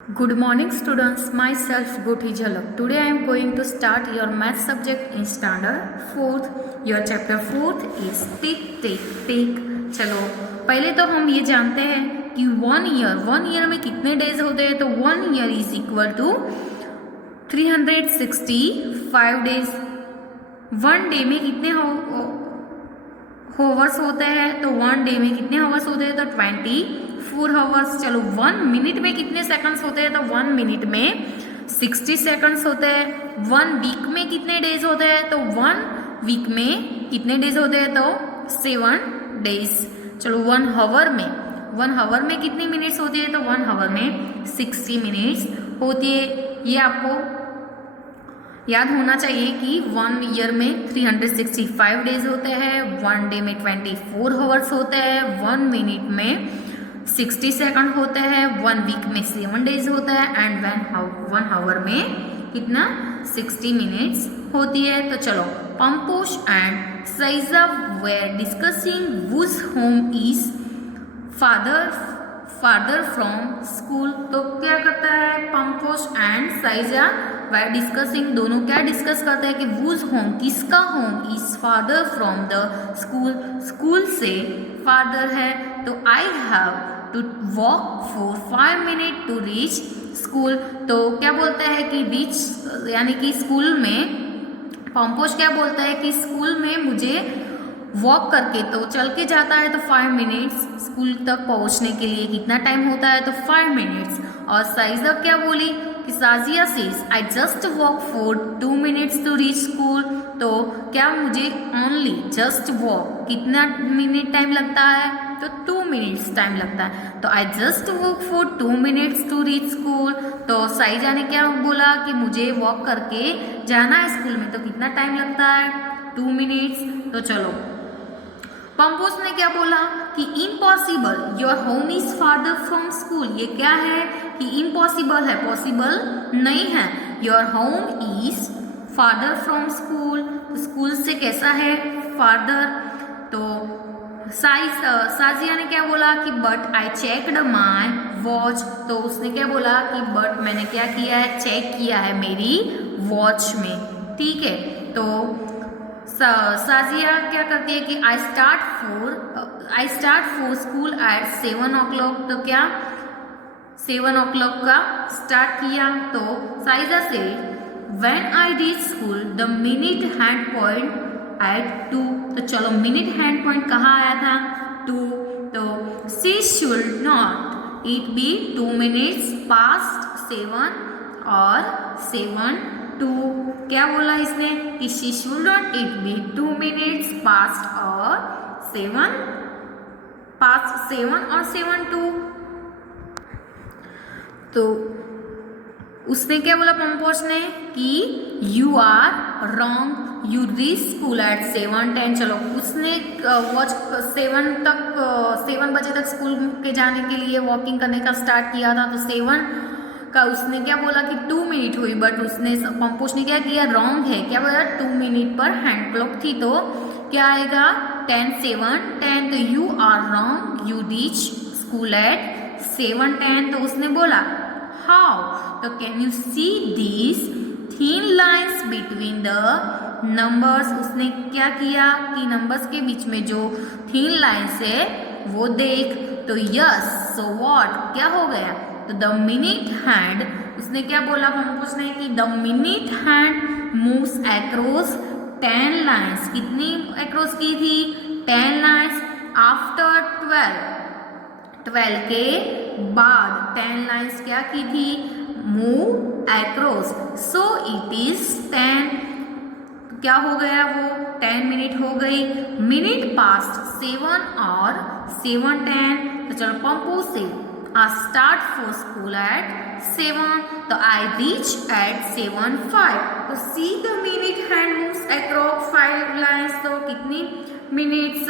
Good morning students, myself Goti Jhalak. Today I am going to start your math subject in standard 4th. Your chapter 4th is tick tick tick. चलो पहले तो हम ये जानते हैं कि one year में कितने डेज होते हैं। तो 1 year is equal to 365 days. 1 day में कितने होवर्स होते हैं। तो 1 डे में कितने हावर्स होते हैं। तो 24 हावर्स। चलो 1 मिनट में कितने सेकंड्स होते हैं। तो 1 मिनट में 60 सेकंड्स होते हैं। 1 वीक में कितने डेज होते हैं। तो 1 वीक में कितने डेज होते हैं। तो 7 डेज। चलो 1 हावर में कितनी मिनट्स होती है। तो 1 हावर में 60 मिनट्स होती है। ये आपको याद होना चाहिए कि 1 ईयर में 365 डेज होते हैं। 1 डे में 24 हावर्स होते हैं। 1 मिनट में 60 सेकंड होते हैं। 1 वीक में 7 डेज होता है। एंड 1 हावर में कितना 60 मिनट्स होती है। तो चलो Pamposh and Saiza were discussing whose home is father from school. तो क्या करता है Pamposh and Saiza were discussing, दोनों क्या डिस्कस करते हैं कि वुज होम, किसका home, is father from the school, school से फादर है। तो I have to walk for 5 minute to reach school. तो क्या बोलता है कि रीच यानी कि स्कूल में पंपोश क्या बोलता है कि स्कूल में मुझे वॉक करके तो चल के जाता है। तो 5 मिनट्स स्कूल तक पहुंचने के लिए कितना टाइम होता है। तो 5 मिनट्स। और साइजा क्या बोली कि Sajiya says I just walk for 2 minutes to reach school. तो क्या मुझे ओनली जस्ट वॉक कितना मिनट टाइम लगता है। तो 2 मिनट्स टाइम लगता है। तो I just walk for 2 minutes to reach school. तो साइजा ने क्या बोला कि मुझे वॉक करके जाना है स्कूल में। तो कितना टाइम लगता है 2 मिनट्स। तो चलो पंपोस ने क्या बोला कि impossible, your home is father from school. ये क्या है कि इम्पॉसिबल है, पॉसिबल नहीं है। Your home is father from school, school से कैसा है फादर। तो साजिया ने क्या बोला कि but I checked my watch. तो उसने क्या बोला कि बट मैंने क्या किया है, चेक किया है मेरी वॉच में। ठीक है। तो साजिया क्या करती है कि I start for school eight 7 o'clock। तो क्या 7 o'clock का स्टार्ट किया। तो साइजा से when I reach school the minute hand point at 2। तो चलो मिनट हैंड पॉइंट कहाँ आया था 2। तो she should not it be 2 minutes past 7 और 7:02। क्या बोला इसने कि she should not it be 2 minutes past और 7:02। तो उसने क्या बोला पंपोश ने कि you are wrong, you reach school at 7:10। चलो उसने वॉच 7 बजे तक स्कूल के जाने के लिए वॉकिंग करने का स्टार्ट किया था। तो 7 का उसने क्या बोला कि 2 मिनट हुई। बट उसने पंपोश ने क्या किया, रॉन्ग है। क्या बोला 2 मिनट पर हैंड क्लॉक थी। तो क्या आएगा 10 7 10। तो you are wrong, you reach school at 7:10। तो उसने बोला हाउ। तो can you see this thin lines between the numbers. उसने क्या किया कि नंबर्स के बीच में जो थिन लाइन्स है वो देख। तो यस, सो व्हाट, क्या हो गया। तो द मिनट हैंड, उसने क्या बोला पंपोश ने कि the minute hand moves across 10 lines. कितनी अक्रॉस की थी 10 लाइन्स। आफ्टर 12 के बाद 10 लाइन्स क्या की थी, move across. So it is 10। क्या हो गया वो 10 मिनट हो गई। मिनट पास्ट 7 और 7:10। तो चलो पंपो से I start for school at 7. तो I reach at 7:05. तो see the minute hand moves across 5 lines. तो कितनी मिनट्स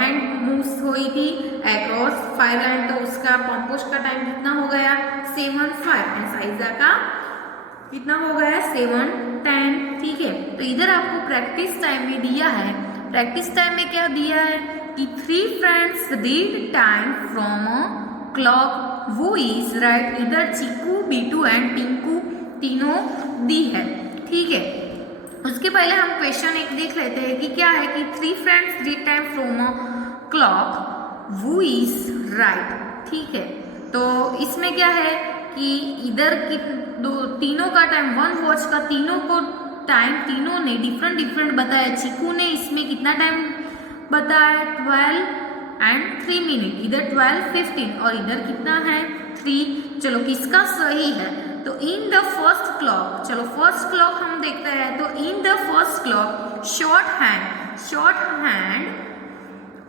हैंड मूव्स हुई थी across 5 लाइन। तो उसका पंपोश का टाइम कितना हो गया 7:05 एंड साइजा का कितना हो गया 7:10। ठीक है। तो इधर आपको प्रैक्टिस टाइम में दिया है। प्रैक्टिस टाइम में क्या दिया है कि 3 friends read time from a clock. वो इज राइट। इधर चीकू B2 एंड टिंकू तीनों दी है। ठीक है, उसके पहले हम क्वेश्चन एक देख लेते हैं कि क्या है कि 3 friends read time from a clock वो इज राइट। ठीक है, तो इसमें क्या है कि इधर की तीनों का टाइम 1 वॉच का तीनों को टाइम तीनों ने डिफरेंट बताया। चीकू ने इसमें कितना टाइम बताया 12 एंड 3 मिनट, इधर 12:15 और इधर कितना है 3। चलो किसका सही है, तो इन द फर्स्ट क्लॉक, चलो फर्स्ट क्लॉक हम देखते हैं। तो in the first clock short hand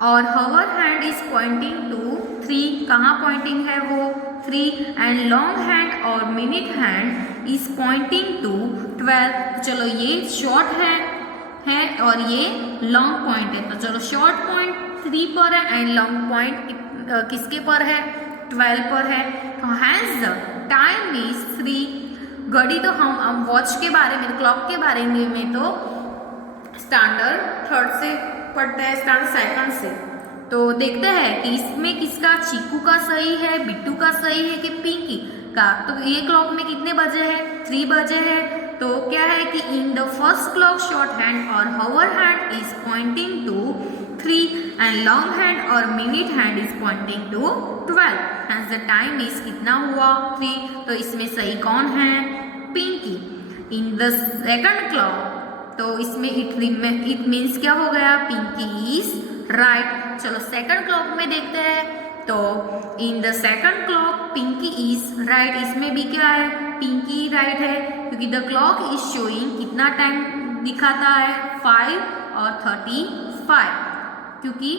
और hour hand is pointing to 3, कहाँ पॉइंटिंग है वो 3, एंड लॉन्ग हैंड और minute hand is pointing to 12। चलो ये शॉर्ट है और ये लॉन्ग पॉइंट है, तो चलो शॉर्ट पॉइंट 3 पर है एंड लॉन्ग पॉइंट किसके पर है 12 पर है। तो हैज द टाइम इज 3। घड़ी तो हम वॉच के बारे में, क्लॉक के बारे में तो स्टैंडर्ड 3rd से पढ़ते हैं, स्टैंडर्ड 2nd से। तो देखते हैं कि इसमें किसका, चीकू का सही है, बिट्टू का सही है कि पिंकी का। तो ये क्लॉक में कितने बजे है 3 बजे है। तो क्या है कि in the first clock short hand और hour hand is pointing to 3 and long hand और minute hand is pointing to 12। Hence the time is कितना हुआ 3। तो इसमें सही कौन है, Pinki. In the second clock, तो इसमें इट मीन्स क्या हो गया, पिंकी इज राइट। चलो सेकंड क्लॉक में देखते हैं। तो in the second clock Pinki is right, इसमें भी क्या है पिंकी राइट है, क्योंकि द क्लॉक इज शोइंग कितना टाइम दिखाता है 5 और 35, क्योंकि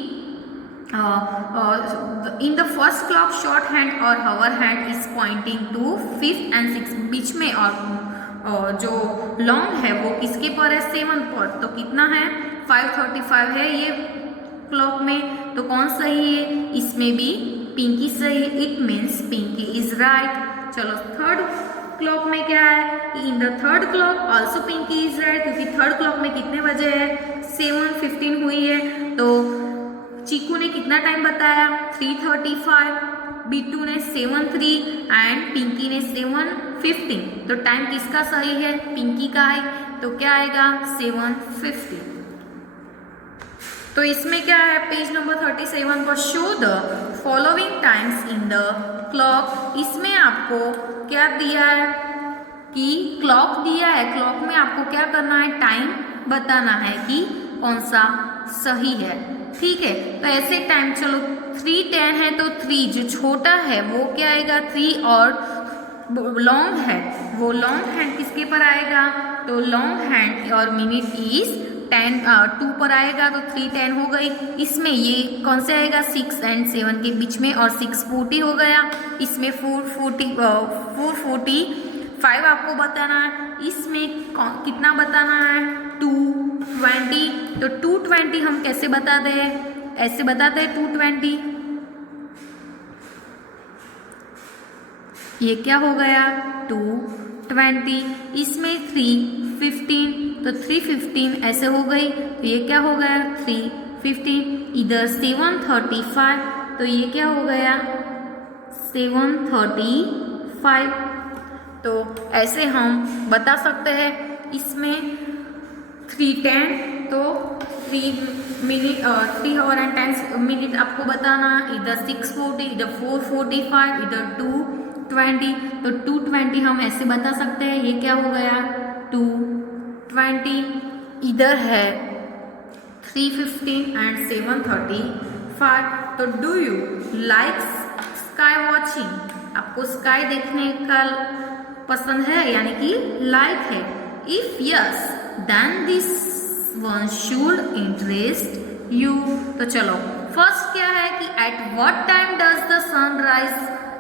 in the first clock short hand और hour hand is pointing to 5th and 6 बीच में, और जो लॉन्ग है वो किसके पर है 7 पर। तो कितना है 5:35 है ये क्लॉक में। तो कौन सही है, इसमें भी पिंकी सही, it means Pinky is right. चलो थर्ड क्लॉक में क्या है कि in the third clock also Pinky is right, क्योंकि थर्ड क्लॉक में कितने बजे है 7:15 हुई है। तो चीकू ने कितना टाइम बताया 3:35, बिट्टू ने 7:03 एंड पिंकी ने 7:15। तो टाइम किसका सही है, पिंकी का है। तो क्या आएगा 7:50। तो इसमें क्या है पेज नंबर 37 पर show the following times in the clock. इसमें आपको क्या दिया है कि क्लॉक दिया है, क्लॉक में आपको क्या करना है टाइम बताना है कि कौन सा सही है। ठीक है, तो ऐसे टाइम चलो 3:10 है, तो 3 जो छोटा है वो क्या आएगा 3, और लॉन्ग है वो लॉन्ग हैंड किसके पर आएगा, तो लॉन्ग हैंड और मिनट इज 2 पर आएगा। तो 3:10 हो गई। इसमें ये कौन से आएगा 6 एंड 7 के बीच में, और 6:40 हो गया। इसमें 4:45 आपको बताना है। इसमें कितना बताना है 2:20। तो 2:20 हम कैसे बताते हैं, ऐसे बताते हैं 2:20। ये क्या हो गया 2:20। इसमें 3:15, तो 3:15 ऐसे हो गई। तो ये क्या हो गया 3:15। इधर 7:35, तो ये क्या हो गया 7:35। तो ऐसे हम बता सकते हैं। इसमें 3:10, तो 3 मिनट 3 आवर एंड 10 मिनट आपको बताना। इधर 6:40, इधर 4:45, इधर 2:20। तो 2:20 हम ऐसे बता सकते हैं। ये क्या हो गया 2:20। इधर है 3:15 एंड 7:35। तो do you like sky watching, आपको स्काई देखने का पसंद है, यानी कि लाइक है। If yes then this one should interest you. तो चलो फर्स्ट क्या है कि at what time does the sun rise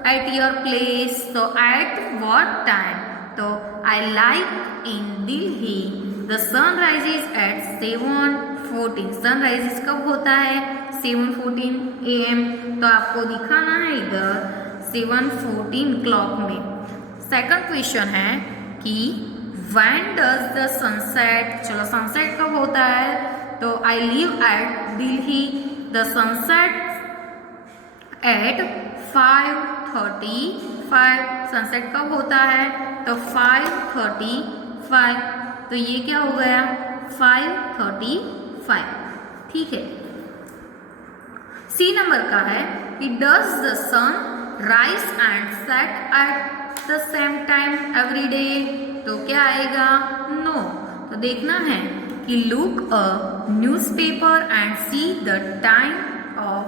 at your place. तो एट व्हाट टाइम, तो I like in Delhi the sun rises at 7:14। Sun rises कब होता है 7:14 AM। तो आपको दिखाना है इधर 7:14 क्लॉक में। सेकंड क्वेश्चन है कि व्हेन डज द सनसेट। चलो सनसेट कब होता है, तो I live at Delhi the sunset at 5:35 5, sunset कब होता है, तो 5:35, तो ये क्या हो गया 5:35, ठीक है। सी नंबर का है कि does the sun rise and set at the same time every day, तो क्या आएगा, नो। तो देखना है कि look a newspaper and see the time of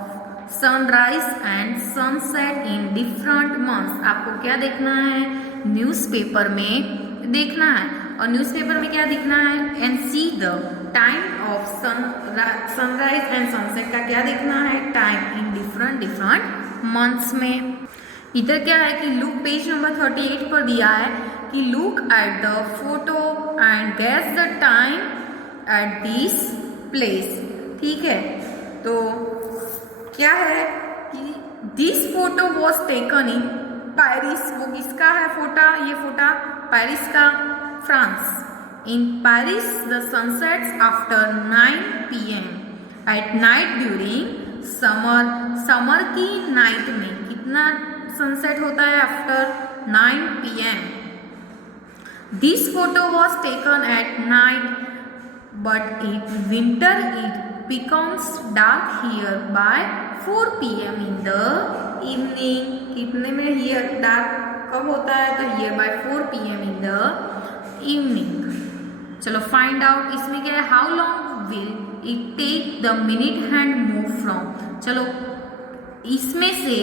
sunrise and sunset in different months. आपको क्या देखना है, न्यूज़पेपर में देखना है, और न्यूज़पेपर में क्या दिखना है, and see the time of sunrise and sunset का क्या देखना है, टाइम इन डिफरेंट मंथ्स में। इधर क्या है कि लुक पेज नंबर 38 पर दिया है कि look at the photo and guess the time at this place, ठीक है। तो क्या है कि this photo was taken in Paris, वो किसका है फोटा, ये फोटा पेरिस का, France. In Paris the sunsets after 9 PM at night during summer की नाइट में कितना सनसेट होता है, after 9 PM। This photo was taken at night but in winter it becomes dark here by 4 PM in the evening। कितने में here dark कब होता है, तो here by 4 PM in the evening। चलो फाइंड आउट, इसमें क्या है, how long will it take the minute hand move from. चलो इसमें से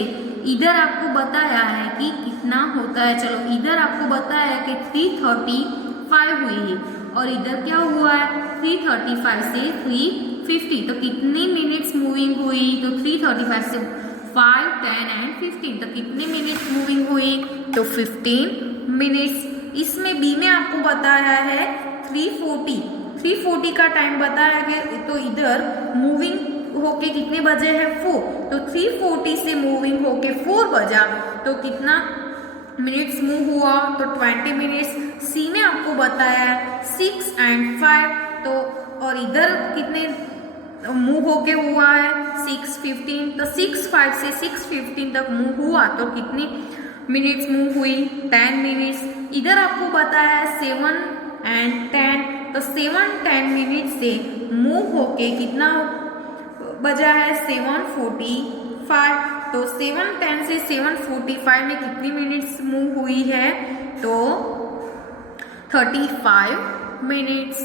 इधर आपको बताया है कि कितना होता है, चलो इधर आपको बताया है कि 3:35 हुई है, और इधर क्या हुआ है 3:35 से 3:50, तो कितनी मिनट्स मूविंग हुई, तो 3:35 से 5, 10 एंड 15, तो कितने मिनट्स मूविंग हुई, तो 15 मिनट्स। इसमें बी में आपको बताया है 3:40 का टाइम बताया है, तो इधर मूविंग होके कितने बजे है 4, तो 3:40 से मूविंग होके 4 बजा, तो कितना मिनट्स मूव हुआ, तो 20 मिनट्स। सी में आपको बताया 6 एंड 5, तो और इधर कितने मूव होके हुआ है 6:15, तो 6:05 से 6:15 तक मूव हुआ, तो कितनी मिनट्स मूव हुई, 10 मिनट्स। इधर आपको बताया है 7 एंड 10, तो 7-10 मिनट से मूव होके कितना बजा है 7:45, तो 7:10 से 7:45 में कितनी मिनट्स मूव हुई है, तो 35 मिनट्स।